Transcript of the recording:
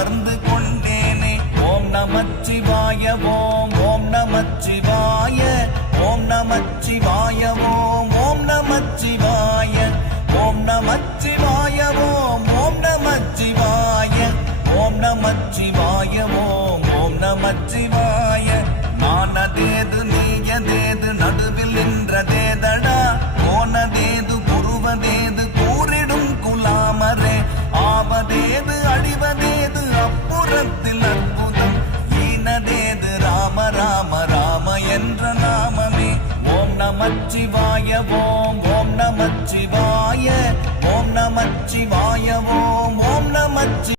உணர்ந்து கொண்டேனே. ஓம் நமச்சிவாய ஓம் ஓம் நமச்சிவாய ஓம் நமச்சிவாய ஓம் ஓம் நமச்சிவாய ஓம் நமச்சிவாய ஓம் ஓம் நமச்சிவாய ஓம் நமச்சிவாய ஓம் ஓம் நமச்சிவாய. நானதேது நீயதேது நடுவில் நின்றதேதடா, போனதேது புருவதேது கூறிடும் குலாமரே, ஆவதேது அழிவதேது அப்புறத்தில் அற்புதம், ஈனதேது ராம ராம ராம என்ற நாமமே. ஓம் நமச்சிவாய ஓம் ஓம் நமச்சிவாய ஓம் நமச்சிவாய ஓம் ஓம் நமச்சி